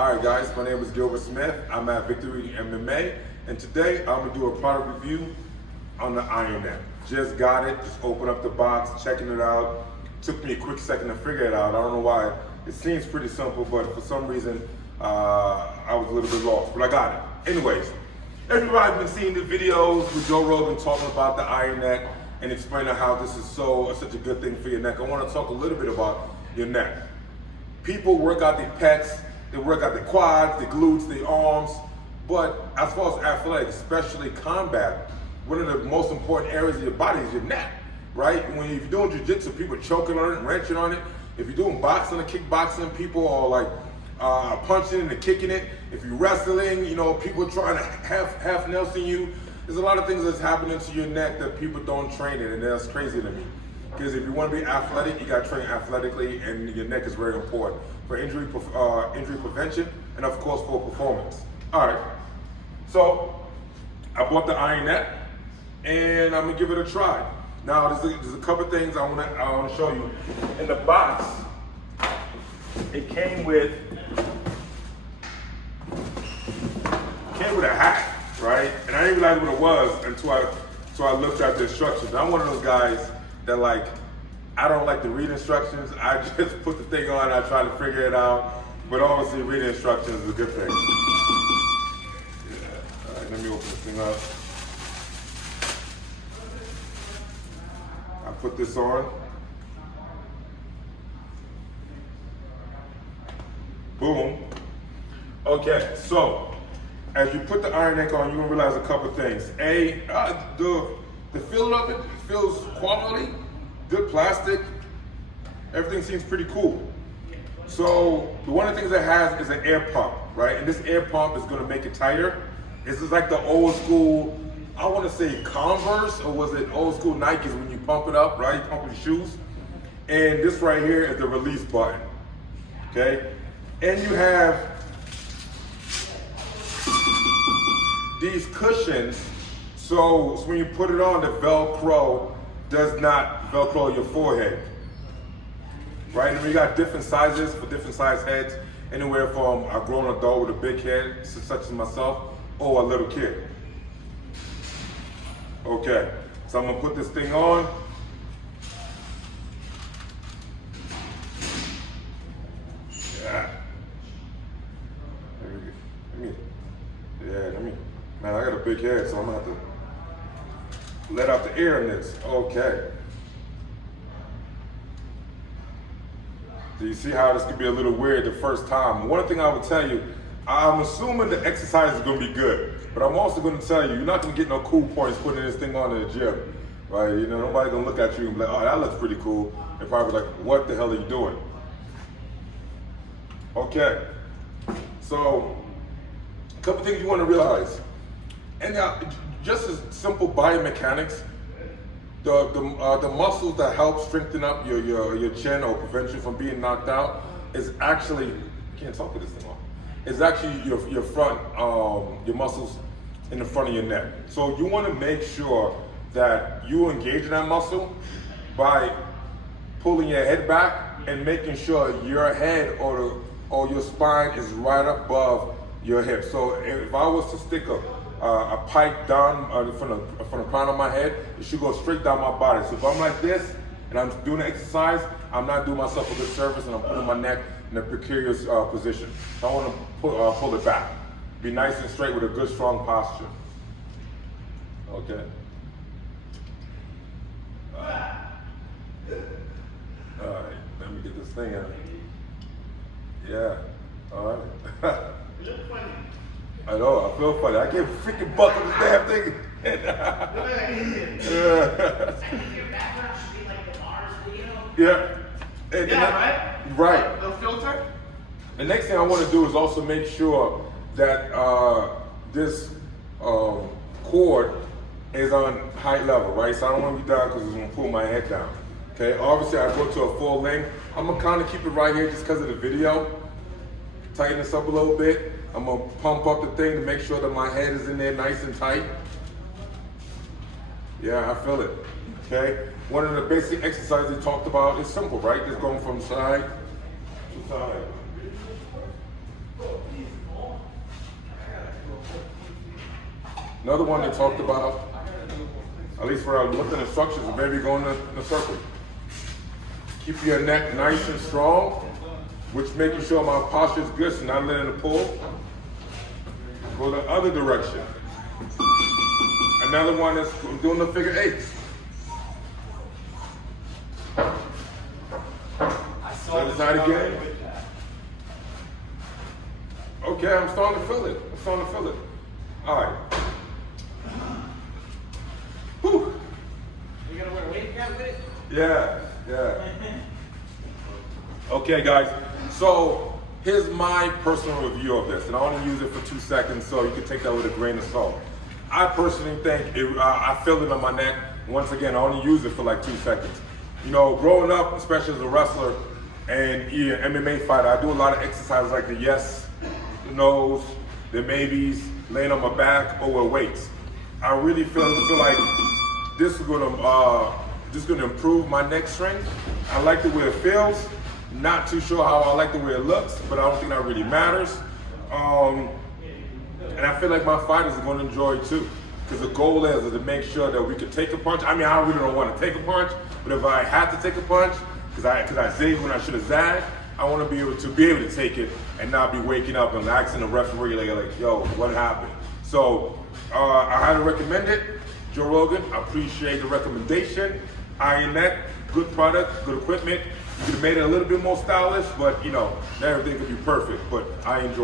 Alright guys, my name is Gilbert Smith. I'm at Victory MMA, and today I'm going to do a product review on the Iron Net. Just got it, just opened up the box, checking it out. Took me a quick second to figure it out. I don't know why. It seems pretty simple, but for some reason I was a little bit lost, but I got it. Anyways, everybody's been seeing the videos with Joe Rogan talking about the Iron Net and explaining how this is such a good thing for your neck. I want to talk a little bit about your neck. People work out their pecs, they work out their quads, their glutes, their arms, but as far as athletics, especially combat, one of the most important areas of your body is your neck, right? When you're doing jiu-jitsu, people are choking on it and wrenching on it. If you're doing boxing and kickboxing, people are like punching and kicking it. If you're wrestling, you know, people trying to half Nelson you. There's a lot of things that's happening to your neck that people don't train in, and that's crazy to me. Because if you want to be athletic, you got to train athletically, and your neck is very important for injury prevention and of course for performance. All right, so I bought the Iron Net, and I'm gonna give it a try. Now there's a couple things I want to show you. In the box, it came with a hat, right? And I didn't realize what it was until I looked at the instructions. I'm one of those guys that I don't like to read instructions. I just put the thing on, I try to figure it out. But obviously reading instructions is a good thing. Yeah. All right, let me open this thing up. I put this on. Boom. Okay, so as you put the Iron Neck on, you're gonna realize a couple things. The feel of it feels quality, good plastic. Everything seems pretty cool. So one of the things it has is an air pump, right? And this air pump is gonna make it tighter. This is like the old school, I wanna say Converse, or was it old school Nikes when you pump it up, right? You pump your shoes. And this right here is the release button, okay? And you have these cushions, so when you put it on, the Velcro does not Velcro your forehead, right? And we got different sizes for different size heads, anywhere from a grown adult with a big head, such as myself, or a little kid. Okay, so I'm gonna put this thing on. Yeah. Man, I got a big head, so I'm gonna have to let out the air in this. Okay. Do you see how this could be a little weird the first time? One thing I would tell you, I'm assuming the exercise is gonna be good, but I'm also gonna tell you, you're not gonna get no cool points putting this thing on in the gym, right? You know, nobody's gonna look at you and be like, oh, that looks pretty cool. They're probably like, what the hell are you doing? Okay, so a couple things you wanna realize. And just as simple biomechanics, the muscles that help strengthen up your chin or prevent you from being knocked out is actually, I can't talk with this thing on, is actually your front, your muscles in the front of your neck. So you want to make sure that you engage in that muscle by pulling your head back and making sure your head or your spine is right above your hip. So if I was to stick a pipe down from the crown of my head, it should go straight down my body. So if I'm like this and I'm doing the exercise, I'm not doing myself a good service, and I'm putting my neck in a precarious position. So I want to pull it back. Be nice and straight with a good, strong posture. Okay. All right, let me get this thing out. Yeah, all right. You look funny. I know, I feel funny. I can't freaking buckle this damn thing. I think your background should be like the Mars video. Yeah. Right. The filter. The next thing I want to do is also make sure that this cord is on high level, right? So I don't want to be down because it's going to pull my head down. Okay, obviously I go to a full length. I'm going to kind of keep it right here just because of the video. Tighten this up a little bit. I'm gonna pump up the thing to make sure that my head is in there nice and tight. Yeah, I feel it, okay? One of the basic exercises we talked about is simple, right? Just going from side to side. Another one they talked about, at least for our looked at instructions, is maybe going in a circle. Keep your neck nice and strong, which making sure my posture is good, so not letting it pull. Go the other direction. Another one is doing the figure eights. Other side again. Okay, I'm starting to feel it. All right. Whew. You gotta wear a weight cap with it? Yeah. Okay, guys. So here's my personal review of this, and I only use it for 2 seconds, so you can take that with a grain of salt. I personally think I feel it on my neck. Once again, I only use it for like 2 seconds. You know, growing up, especially as a wrestler and MMA fighter, I do a lot of exercises like the yes, the no's, the maybes, laying on my back, or with weights. I really feel like this is gonna improve my neck strength. I like the way it feels. Not too sure how I like the way it looks, but I don't think that really matters. And I feel like my fighters are gonna enjoy it too. Because the goal is to make sure that we can take a punch. I mean, I really don't want to take a punch, but if I have to take a punch, because I zigged when I should have zagged, I want to be able to take it and not be waking up and asking the referee like, yo, what happened? So I highly recommend it. Joe Rogan, I appreciate the recommendation. Iron Neck, good product, good equipment. You could have made it a little bit more stylish, but you know, not everything could be perfect, but I enjoy it.